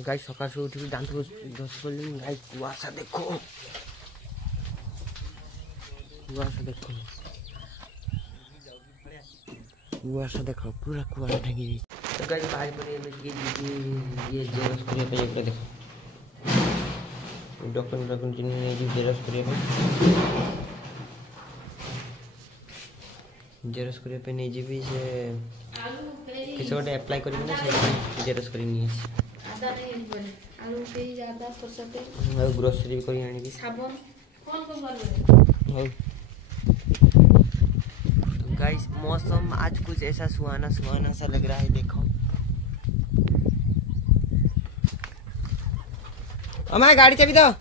guys सकाळ से उठी दांत घस पड़े गाइस कुआसा देखो कुआसा देखो पूरा कुआसा ढकी तो गाइस आज पर ये जेरस करे पे एक देखो डॉक्टर चिन्ह जेरस करे पे नहीं जीवी से किसी गोटे अप्लाई कर जेरस कर ग्रोसरी कर गाइस मौसम आज कुछ ऐसा सुहाना सुहाना सा लग रहा है देखो हमारे गाड़ी चाबी दो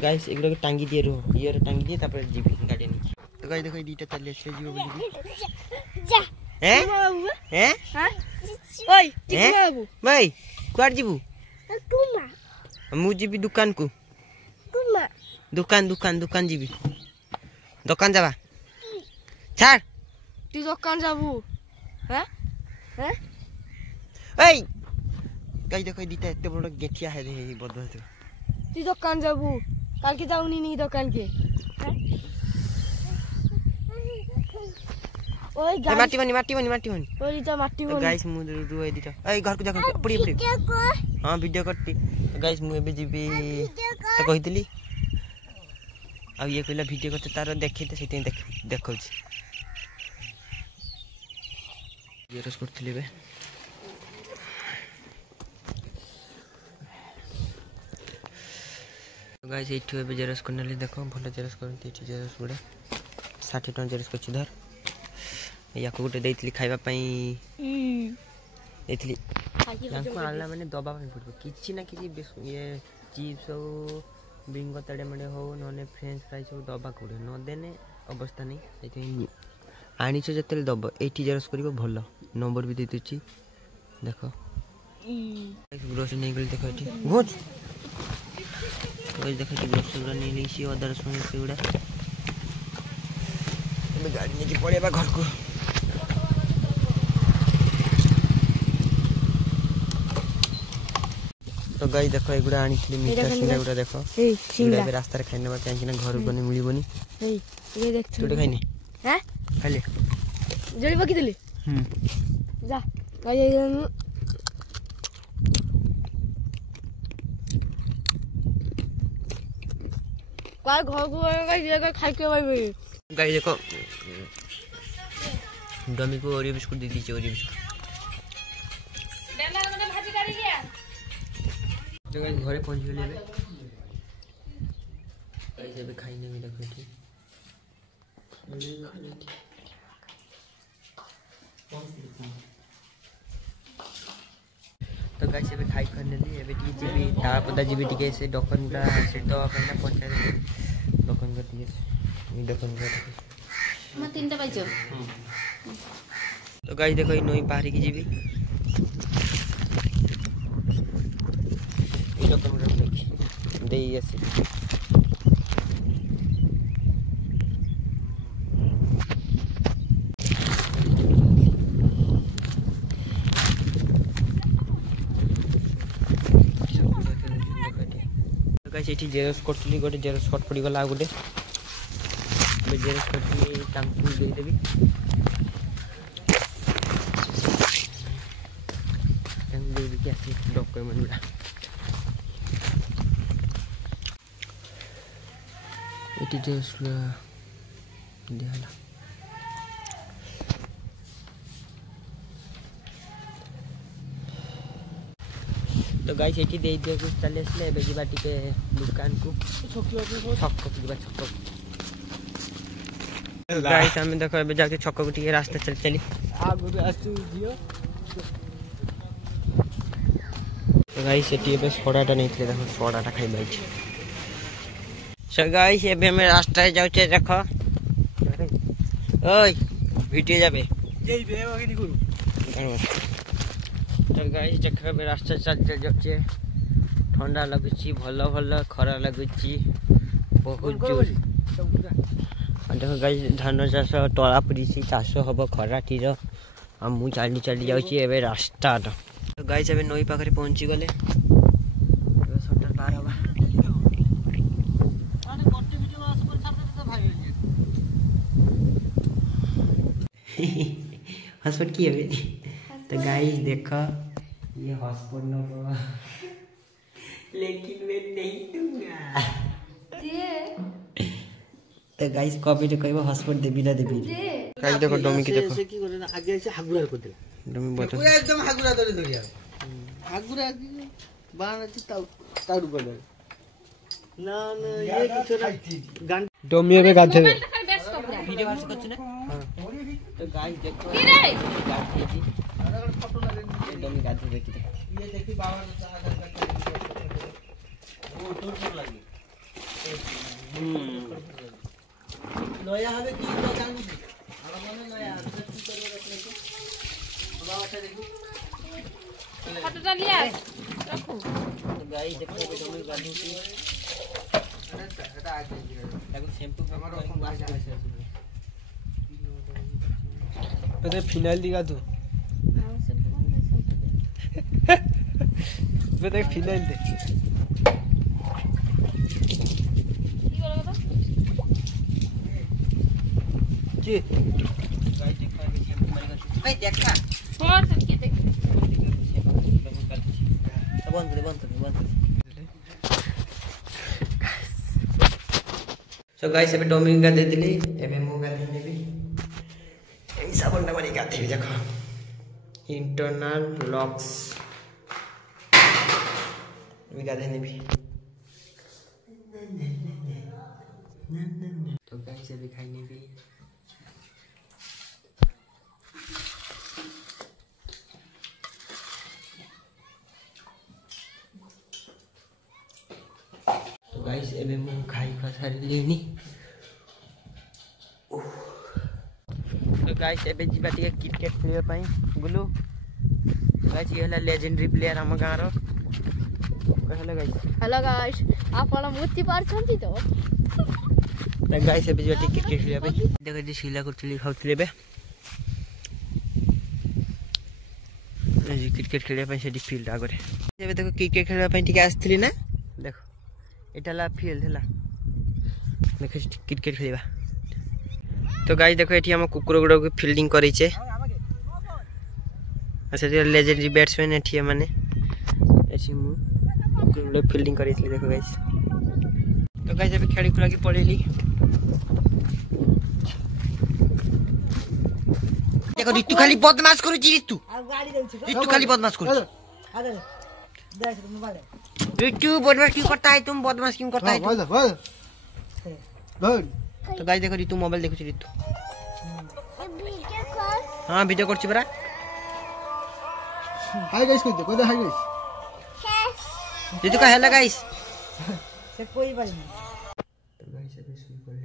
गाइस एक लोग टांगी दिए रो ये टांगी दिए तापर जीबी गाड़ी नहीं तो गाइस देखो दीटा चल ले जीव बोली जा हैं हैं ओए बाबू भाई कुआर जीबू कुमा मु जीबी दुकान को कुमा दुकान जीबी दुकान जाबा छाड़ तू दुकान जाबू हैं हैं ओए गाइस देखो दीटा एते बड़ गेठिया है रे बदल तू दुकान जाबू काल के जाऊनी नहीं दुकान के ओए माटी बनी ओए जा माटी बनी गाइस मु रुए दीटा ए घर को जा पड़ी हां वीडियो करती गाइस मु एबे जीबी तो कहितली आ ये कहला वीडियो करते तार देखिते सेते देखौ छी जेरस करथली बे गाइस एठो एबे जेरस करनली देखो भलो जेरस करती एठी जेरस गुडा 60 टन जेरस करछि धर या को गुटे देइतली खाइबा पई देइतली याको आला माने दबा पई पड़बो किछि ना किछि ये चिप्स हो बिंगो तडे मडे हो नने फ्रेंच फ्राइज हो दबा कोडे न देने अवस्था नहीं एठी आनी छ जतेल दब एठी जेरस करबो भलो नंबर भी देतुची देखो ग्रोसरी नहीं गल देखो एठी घोच गाइस देखो ग्रोसरी नहीं लेसी अदर सुन सेउडा मैं गाड़ी में पड़ेबा घर को तो गाइस देखो एगुडा आनी थली मीठा सिंगा गुडा देखो ए सिंगा रास्ता रे खाइने बा काहे ना घर को नहीं मिलिबोनी ए ये देख छोटे खाइने हैं खाले जड़ी बाकी देले जा गाइस का घर को गाइस ये खाइ के भाई गाइस देखो डमी को ओरियो बिस्कुट दे दीजिए ओरियो बिस्कुट डेला मैंने भाजी कर लिया तो गाइस घरे पहुंच गेले गाइस अबे खाइने में देखो ठीक तो गाइस अबे खाइ करने लिए अबे टी जीबी ता पता जीबी टिके से डॉक्टर से तो अपना पहुंचा दे डॉक्टर कर दिए ये डॉक्टर कर मैं 3टा बाजो तो गाइस देखो नई बाहरी की जीबी ये डॉक्टर दे ऐसे गाइस एठी जेरस करथली गोटे जेरस कट पड़ी गला गोटे बे जेरस करथली टांकू दे देबी टांकू देबी के आसी डॉक्यूमेंट गुडा एठी जेरस देहला तो गाइस एठी दे दियो कुछ चले असले बेजीबा टिके दुकान को छक गाइस हम देखो बे जाके छक को टिके रास्ता चली आगु आसु दियो तो गाइस एठी बे सोडाटा नहीं थे देखो सोडाटा खाइ बैठ सो गाइस एबे हम रास्ता जाउ छे देखो ओय वीडियो जाबे जेई बे वगेनी गुरु तो गाइस देखो बे रास्ता चल जाउछे ठंडा लगुची भलो भलो खरा लगुची बहुत जोर देखो गाइस धान चाष तला पड़ी चाष हम खरा टीर मु चली जाऊँगी एवं रास्ता तो गाइस अबे नई पाखरे पहुंची गले तो सटर पार हवा अरे गोटे वीडियो आस पर छाड़ दे तो भाई हॉटस्पॉट की है तो गाइस देखो ये हॉटस्पॉट नो लेकिन मैं नहीं दूंगा तो गाइस कॉपी तो कहबो हॉटस्पॉट देबी ना देबी गाइस देखो डोमी की देखो से की करे ना आगे से हागुरा कर दे डोमी बता पूरा एकदम हागुरा धरे धरिया हागुरा बाण अछि ताऊ कर दे ना ना ये किछो ना डोमी अबे गाधे वीडियो वाच करछ ना हां तो गाइस देखो की रे गाधे जी फोटो लगे डोमी गाधे देखि ये देखि बाबा ओ टोर लगी नया हवे की तो जानबी और माने नया की करबो रखले को बाबाटा देखी फोटोटा लिया रखो तो गाइस देखो डोमी गाधू की এটা আগে দেখো শ্যাম্পু আমার রকম ওয়াশ আছে এটা ফিনাইল দিগা তো हां শ্যাম্পু মানে দেখ ফিনাইল দে কি গাইস দেখা শ্যাম্পু মারিगा ভাই দেখা ফোর কি দেখ বন্ধ করে सो गाइस एबे डोमी का दे दिली एबे मु का दे देबी एई साबनटा मारी का देबी देखो इंटरनल लॉक्स एबे का दे नेबी तो गाइस एबे खाई नेबी गाइस एबे मु खाई खसारी लेनी तो गाइस एबे जीबा टिके क्रिकेट खेलिया पई गुलू गाइस ये हला लेजेंडरी प्लेयर हम गाँ रो हेलो गाइस आपण मूर्ति पार छंती तो गाइस एबे जीबा टिके क्रिकेट खेलिया पई देखो जे शिला करथली खाउथले बे जी क्रिकेट खेलिया पई सेडी फील्ड आगरे एबे देखो क्रिकेट खेलिया पई टिके आस्थली ना देखो एटाला फील्ड हला देखो क्रिकेट खेलिबा तो गाइस देखो एठी हम कुकुर गुडो के फील्डिंग करै छे अच्छा जे लेजेंडरी बैट्समैन एठी माने एठी मु कुकुर गुडो फील्डिंग करै छे देखो गाइस तो गाइस अभी खेली खुला की पड़ेली देखो रितु खाली बदमाश करू छी रितु खाली बदमाश करू अरे देख मोबाइल रितु बदमाश क्यों करता है तुम बदमाश क्यों करता है तो गाइस देखो रितु मोबाइल देखो रितु हां वीडियो करछि बरा हाय गाइस कोई दे हाय गाइस रितु का हेलो गाइस से कोई भाई नहीं तो गाइस अभी सुन पड़े